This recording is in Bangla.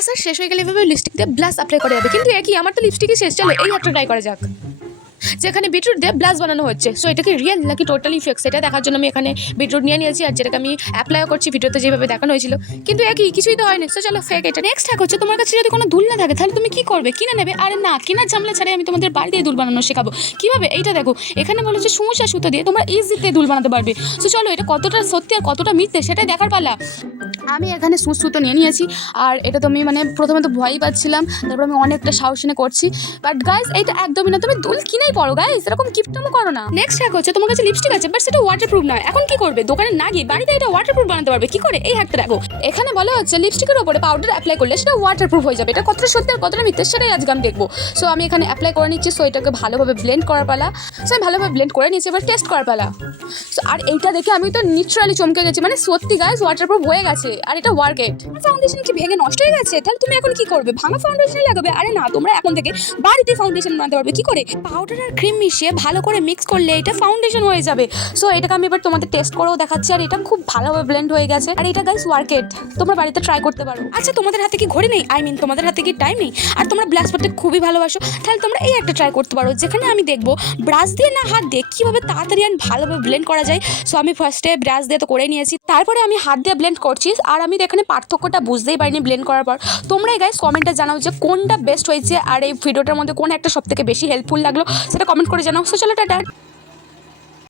ব্লাশ আর শেষ হয়ে গেলে এভাবে লিপস্টিক দিয়ে ব্লাশ অ্যাপ্লাই করা যাবে। কিন্তু একই আমার তো লিপস্টিকই শেষ, চলো এই একটা ট্রাই করা যাক, যেখানে বিটরুট দিয়ে ব্লাশ বানানো হচ্ছে। সো এটা কি রিয়েল নাকি টোটালি ফেক সেটা দেখার জন্য আমি এখানে বিটরুট নিয়ে নিয়েছি, আর যেটাকে আমি অ্যাপ্লাইও করছি ভিডিওতে যেভাবে দেখানো হয়েছিল, কিন্তু একই কিছুই তো হয়নি। সো চলো ফেক এটা। নেক্সট হ্যাক হচ্ছে, তোমার কাছে যদি কোনো দুল না থাকে তাহলে তুমি কি করবে, কিনে নেবে। আরে না, কেনার ঝামেলা ছাড়াই আমি তোমাদের বাড়ি দিয়ে দুল বানানো শেখাবো। কিভাবে এইটা দেখো, এখানে বলা হচ্ছে সমস্যা সুতো দিয়ে তোমরা ইজিতে দুল বানাতে পারবে। সো চলো এটা কতটা সত্যি আর কতটা মিথ্যে সেটাই দেখার পালা। আমি এখানে সুতো নিয়ে নিয়েছি, আর এটা তো আমি প্রথমে তো ভয়ই পাচ্ছিলাম, তারপর আমি অনেকটা সাহস নিয়ে করছি। বাট গাইজ এইটা একদমই না, তুমি দুল কিনেই পড়ো গাইজ, এরকম কিপটামো করো না। নেক্সট হ্যাক হচ্ছে, তোমার কাছে লিপস্টিক আছে বাট সেটা ওয়াটারপ্রুফ নয়। এখন কি করবে, দোকানে না গিয়ে বাড়িতে এটা ওয়াটারপ্রুফ বানাতে পারবে। কি করে, এই হ্যাকটা দেখো। এখানে বলা হচ্ছে লিপস্টিকের উপরে পাউডার অ্যাপ্লাই করলে সেটা ওয়াটারপ্রুফ হয়ে যাবে। এটা কতটা সত্যি আর কতটা মিথ্যে সেটাই আজকে আমি দেখবো। সো আমি এখানে অ্যাপ্লাই করে নিচ্ছি। সো এটাকে ভালোভাবে ব্লেন্ড করার পালা। সো আমি ভালোভাবে ব্লেন্ড করে নিচ্ছি, এবার টেস্ট করার পালা। সো আর এইটা দেখে আমি তো লিটারালি চমকে গেছি, সত্যি গাইজ ওয়াটারপ্রুফ হয়ে গেছে, আর এটা ওয়ার্কেট। ফাউন্ডেশন কি ভেঙে নষ্ট হয়ে গেছে, তাহলে তুমি এখন কি করবে, ভাঙা ফাউন্ডেশন লাগাবে? আরে না, তোমরা এখন থেকে বাড়িতে ফাউন্ডেশন বানাতে পারবে। কি করে, পাউডার আর ক্রিম মিশিয়ে ভালো করে মিক্স করলে এটা ফাউন্ডেশন হয়ে যাবে। সো এটাকে আমি এবার তোমাদের টেস্ট করেও দেখাচ্ছি, আর এটা খুব ভালোভাবে ব্লেন্ড হয়ে গেছে, আর এটা গাইস ওয়ার্কেট, তোমরা বাড়িতে ট্রাই করতে পারো। আচ্ছা, তোমাদের হাতে কি ঘড়ি নেই, তোমাদের হাতে কি টাইম নেই, আর তোমরা ব্লাশ করতে খুবই ভালোবাসো, তাহলে তোমরা এই একটা ট্রাই করতে পারো, যেখানে আমি দেখবো ব্রাশ দিয়ে না হাত দিয়ে কিভাবে তাড়াতাড়ি আর ভালোভাবে ব্লেন্ড করা যায়। সো আমি ফার্স্টে ব্রাশ দিয়ে তো করে নিয়েছি, তারপরে আমি হাত দিয়ে ব্লেন্ড করছি, আর আমি এখানে পার্থক্যটা বুঝতেই পারিনি ব্লেন্ড করার পর। তোমরা গাইস কমেন্টে জানাও যে কোনটা বেস্ট হয়েছে, আর এই ভিডিওটার মধ্যে কোন একটা সবথেকে বেশি হেল্পফুল লাগলো সেটা কমেন্ট করে জানাও। সো চলো টাটা।